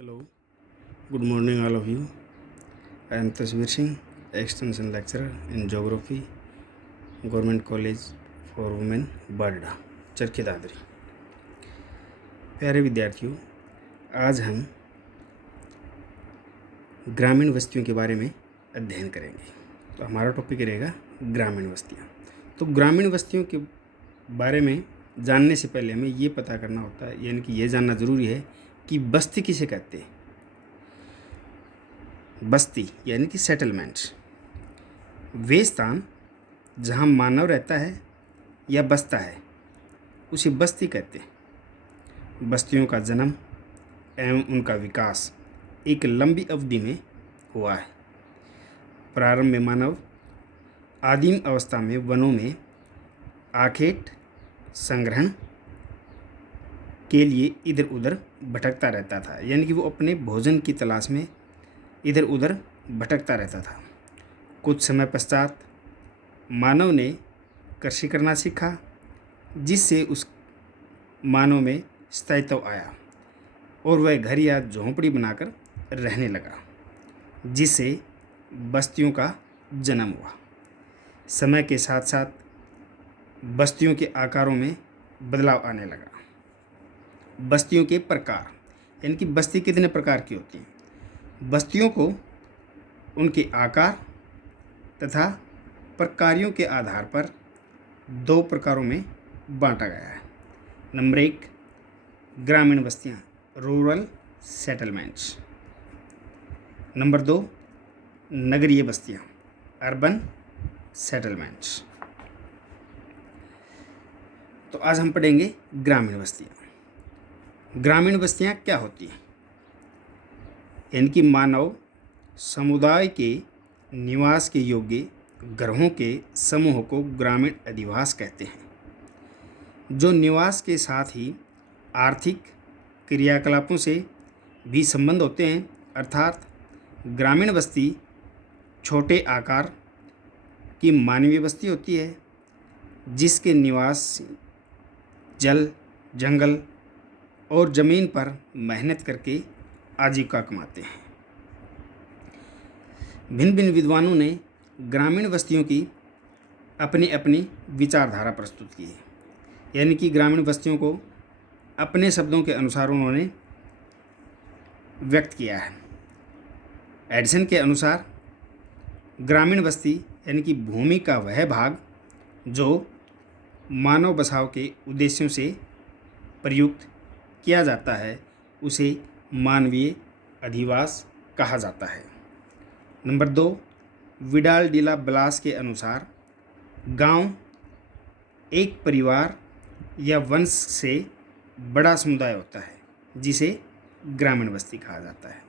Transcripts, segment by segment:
Hello, good morning, all of you. I am Tasveer Singh, Extension Lecturer in Geography, Government College for Women, बारडा, Charkhi Dadri. प्यारे विद्यार्थियों, आज हम ग्रामीण बस्तियों के बारे में अध्ययन करेंगे। तो हमारा टॉपिक रहेगा ग्रामीण बस्तियाँ। तो ग्रामीण बस्तियों के बारे में जानने से पहले हमें ये पता करना होता है, यानी कि ये जानना ज़रूरी है कि बस्ती किसे कहते हैं। बस्ती यानी कि सेटलमेंट्स वे स्थान जहाँ मानव रहता है या बसता है, उसे बस्ती कहते हैं। बस्तियों का जन्म एवं उनका विकास एक लंबी अवधि में हुआ है। प्रारंभ में मानव आदिम अवस्था में वनों में आखेट संग्रहण के लिए इधर उधर भटकता रहता था, यानी कि वो अपने भोजन की तलाश में इधर उधर भटकता रहता था। कुछ समय पश्चात मानव ने कृषि करना सीखा, जिससे उस मानव में स्थायित्व आया और वह घर या झोंपड़ी बनाकर रहने लगा, जिससे बस्तियों का जन्म हुआ। समय के साथ साथ बस्तियों के आकारों में बदलाव आने लगा। बस्तियों के प्रकार, यानी कि बस्ती कितने प्रकार की होती हैं। बस्तियों को उनके आकार तथा प्रकारों के आधार पर दो प्रकारों में बांटा गया है। नंबर 1, ग्रामीण बस्तियां, रूरल सेटलमेंट्स। नंबर 2, नगरीय बस्तियां, अर्बन सेटलमेंट्स। तो आज हम पढ़ेंगे ग्रामीण बस्तियां। ग्रामीण बस्तियां क्या होती हैं? यानी कि मानव समुदाय के निवास के योग्य ग्रहों के समूह को ग्रामीण अधिवास कहते हैं, जो निवास के साथ ही आर्थिक क्रियाकलापों से भी संबंध होते हैं। अर्थात ग्रामीण बस्ती छोटे आकार की मानवीय बस्ती होती है, जिसके निवास जल, जंगल और ज़मीन पर मेहनत करके आजीविका कमाते हैं। भिन्न भिन्न विद्वानों ने ग्रामीण बस्तियों की अपनी अपनी विचारधारा प्रस्तुत की है, यानी कि ग्रामीण बस्तियों को अपने शब्दों के अनुसार उन्होंने व्यक्त किया है। एडिसन के अनुसार ग्रामीण बस्ती यानी कि भूमि का वह भाग जो मानव बसाव के उद्देश्यों से प्रयुक्त किया जाता है, उसे मानवीय अधिवास कहा जाता है। नंबर 2, विडाल डिला ब्लास के अनुसार गांव एक परिवार या वंश से बड़ा समुदाय होता है, जिसे ग्रामीण बस्ती कहा जाता है।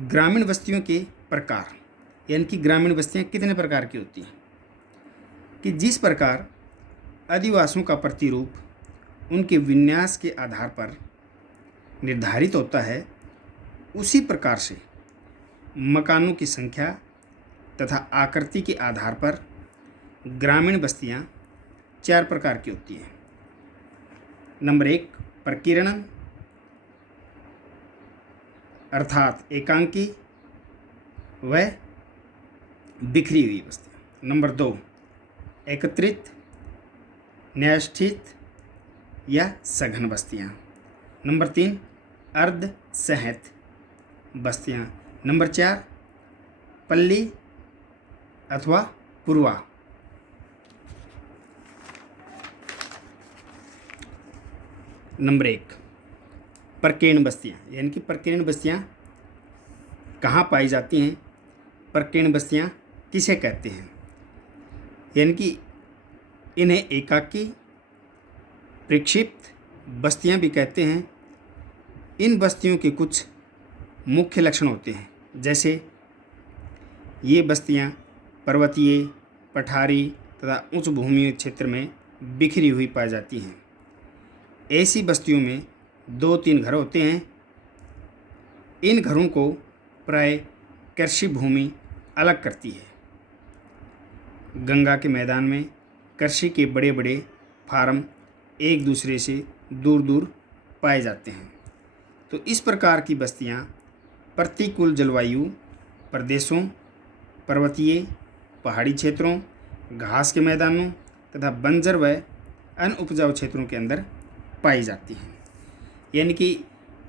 ग्रामीण बस्तियों के प्रकार, यानी कि ग्रामीण बस्तियां कितने प्रकार की होती हैं, कि जिस प्रकार आदिवासियों का प्रतिरूप उनके विन्यास के आधार पर निर्धारित होता है, उसी प्रकार से मकानों की संख्या तथा आकृति के आधार पर ग्रामीण बस्तियां 4 प्रकार की होती हैं। नंबर 1, प्रकीर्णन अर्थात एकांकी व बिखरी हुई बस्तियां। नंबर 2, एकत्रित न्यायस्थित या सघन बस्तियां। नंबर 3, अर्ध सहत बस्तियां। नंबर 4, पल्ली अथवा पूर्वा। नंबर 1, प्रकीर्ण बस्तियां, यानी कि प्रकीर्ण बस्तियां कहाँ पाई जाती हैं, प्रकीर्ण बस्तियां किसे कहते हैं, यानी कि इन्हें एकाकी प्रक्षिप्त बस्तियां भी कहते हैं। इन बस्तियों के कुछ मुख्य लक्षण होते हैं, जैसे ये बस्तियां पर्वतीय, पठारी तथा उच्च भूमि क्षेत्र में बिखरी हुई पाई जाती हैं। ऐसी बस्तियों में 2-3 घर होते हैं। इन घरों को प्राय कृषि भूमि अलग करती है। गंगा के मैदान में कृषि के बड़े बड़े फार्म एक दूसरे से दूर दूर पाए जाते हैं। तो इस प्रकार की बस्तियाँ प्रतिकूल जलवायु प्रदेशों, पर्वतीय पहाड़ी क्षेत्रों, घास के मैदानों तथा बंजर व अनउपजाऊ क्षेत्रों के अंदर पाई जाती हैं। यानी कि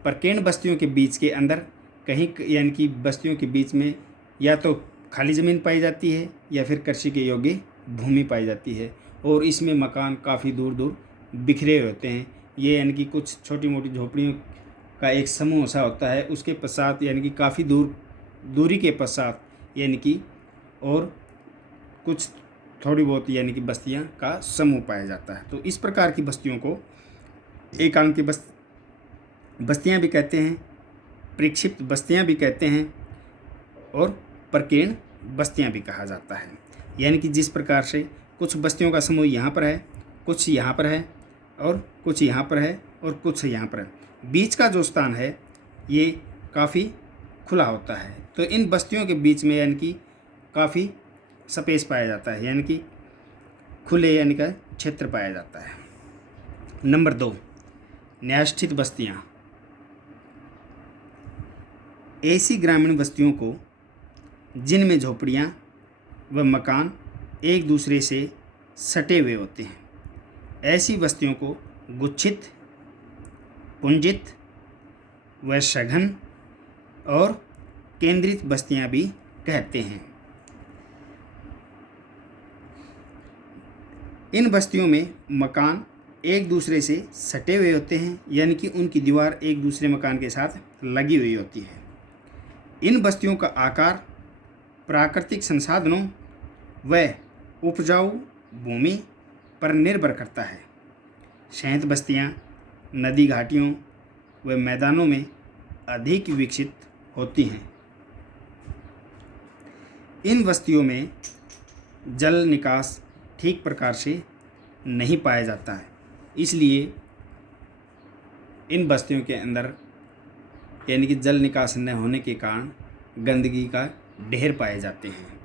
प्रकीर्ण बस्तियों के बीच के अंदर कहीं यानी कि बस्तियों के बीच में या तो खाली ज़मीन पाई जाती है या फिर कृषि के योग्य भूमि पाई जाती है, और इसमें मकान काफ़ी दूर दूर बिखरे होते हैं। ये यानी कि कुछ छोटी मोटी झोपड़ियों का एक समूह सा होता है, उसके पश्चात यानी कि काफ़ी दूरी के पश्चात यानी कि और कुछ थोड़ी बहुत यानी कि बस्तियां का समूह पाया जाता है। तो इस प्रकार की बस्तियों को एकांक की बस्तियां भी कहते हैं, प्रक्षिप्त बस्तियां भी कहते हैं और प्रकीर्ण बस्तियां भी कहा जाता है। यानी कि जिस प्रकार से कुछ बस्तियों का समूह यहाँ पर है, कुछ यहाँ पर है और कुछ यहाँ पर है और कुछ यहाँ पर है, बीच का जो स्थान है ये काफ़ी खुला होता है। तो इन बस्तियों के बीच में यानी कि काफ़ी स्पेस पाया जाता है, यानी कि खुले यानी का क्षेत्र पाया जाता है। नंबर 2, न्यायस्थित बस्तियाँ। ऐसी ग्रामीण बस्तियों को जिनमें झोपड़ियाँ व मकान एक दूसरे से सटे हुए होते हैं, ऐसी बस्तियों को गुच्छित, पुंजित व सघन और केंद्रित बस्तियां भी कहते हैं। इन बस्तियों में मकान एक दूसरे से सटे हुए होते हैं, यानी कि उनकी दीवार एक दूसरे मकान के साथ लगी हुई होती है। इन बस्तियों का आकार प्राकृतिक संसाधनों व उपजाऊ भूमि पर निर्भर करता है। शहद बस्तियाँ नदी घाटियों व मैदानों में अधिक विकसित होती हैं। इन बस्तियों में जल निकास ठीक प्रकार से नहीं पाया जाता है, इसलिए इन बस्तियों के अंदर यानी कि जल निकास न होने के कारण गंदगी का ढेर पाए जाते हैं।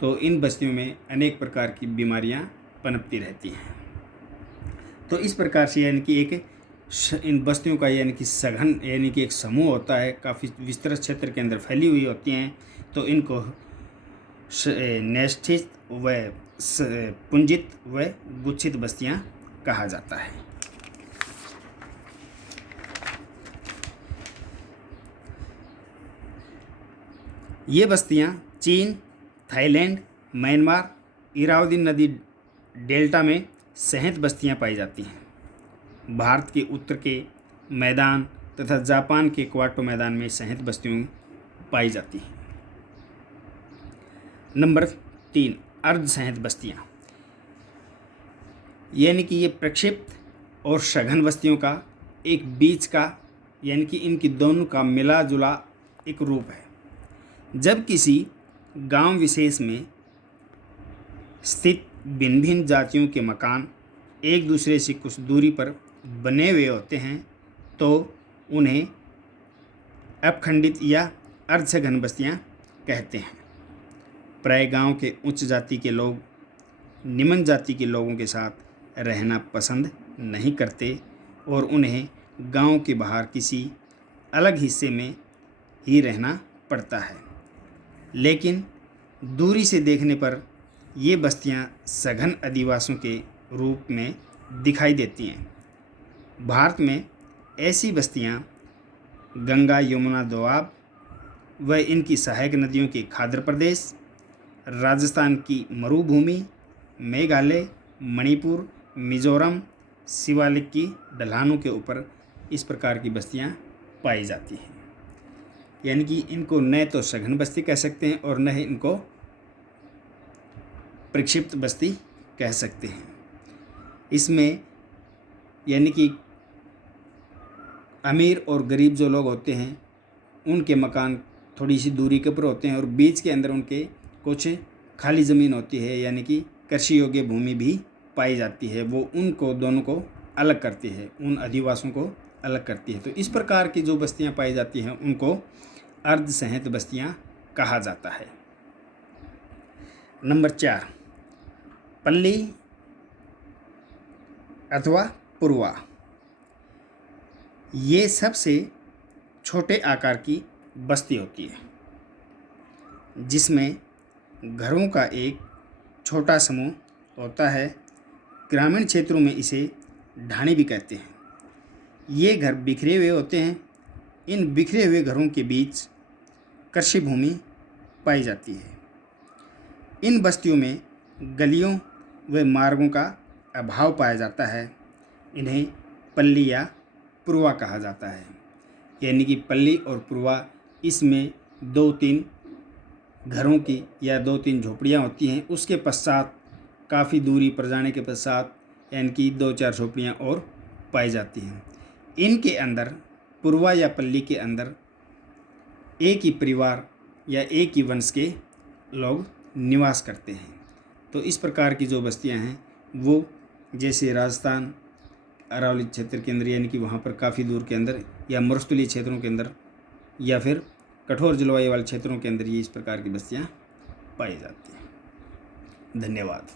तो इन बस्तियों में अनेक प्रकार की बीमारियां पनपती रहती हैं। तो इस प्रकार से यानी कि इन बस्तियों का यानी कि सघन यानी कि एक समूह होता है, काफ़ी विस्तृत क्षेत्र के अंदर फैली हुई होती हैं। तो इनको न्यस्थित व पुंजित व गुच्छित बस्तियां कहा जाता है। ये बस्तियां चीन, थाईलैंड, म्यांमार, इरावदी नदी डेल्टा में शहद बस्तियां पाई जाती हैं। भारत के उत्तर के मैदान तथा जापान के क्वाटो मैदान में शहद बस्तियां पाई जाती हैं। नंबर 3, अर्ध शहद बस्तियां, यानी कि ये प्रक्षिप्त और सघन बस्तियों का एक बीच का यानी कि इनकी दोनों का मिला जुला एक रूप है। जब किसी गांव विशेष में स्थित भिन्न भिन्न जातियों के मकान एक दूसरे से कुछ दूरी पर बने हुए होते हैं तो उन्हें अपखंडित या अर्धसघन बस्तियां कहते हैं। प्राय गांव के उच्च जाति के लोग निम्न जाति के लोगों के साथ रहना पसंद नहीं करते और उन्हें गांव के बाहर किसी अलग हिस्से में ही रहना पड़ता है। लेकिन दूरी से देखने पर ये बस्तियां सघन आदिवासियों के रूप में दिखाई देती हैं। भारत में ऐसी बस्तियां गंगा, यमुना, दोआब व इनकी सहायक नदियों के खाद्र प्रदेश, राजस्थान की मरुभूमि, मेघालय, मणिपुर, मिजोरम, शिवालिक की ढलानों के ऊपर इस प्रकार की बस्तियां पाई जाती हैं। यानी कि इनको न तो सघन बस्ती कह सकते हैं और न ही इनको प्रक्षिप्त बस्ती कह सकते हैं। इसमें यानी कि अमीर और गरीब जो लोग होते हैं उनके मकान थोड़ी सी दूरी के ऊपर होते हैं और बीच के अंदर उनके कुछ खाली ज़मीन होती है, यानी कि कृषि योग्य भूमि भी पाई जाती है। वो उनको दोनों को अलग करती है, उन आदिवासियों को अलग करती है। तो इस प्रकार की जो बस्तियां पाई जाती हैं उनको अर्धसहत बस्तियां कहा जाता है। नंबर 4, पल्ली अथवा पुरवा। ये सबसे छोटे आकार की बस्ती होती है, जिसमें घरों का एक छोटा समूह होता है। ग्रामीण क्षेत्रों में इसे ढाणी भी कहते हैं। ये घर बिखरे हुए होते हैं। इन बिखरे हुए घरों के बीच कृषि भूमि पाई जाती है। इन बस्तियों में गलियों व मार्गों का अभाव पाया जाता है। इन्हें पल्ली या पुरवा कहा जाता है। यानी कि पल्ली और पुरवा, इसमें 2-3 घरों की या 2-3 झोपड़ियाँ होती हैं। उसके पश्चात काफ़ी दूरी पर जाने के पश्चात यानी कि 2-4 झोपड़ियाँ और पाई जाती हैं। इनके अंदर, पुरवा या पल्ली के अंदर, एक ही परिवार या एक ही वंश के लोग निवास करते हैं। तो इस प्रकार की जो बस्तियां हैं वो जैसे राजस्थान अरावली क्षेत्र के अंदर, यानी कि वहाँ पर काफ़ी दूर के अंदर, या मरुस्थलीय क्षेत्रों के अंदर, या फिर कठोर जलवायु वाले क्षेत्रों के अंदर ये इस प्रकार की बस्तियां पाई जाती हैं। धन्यवाद।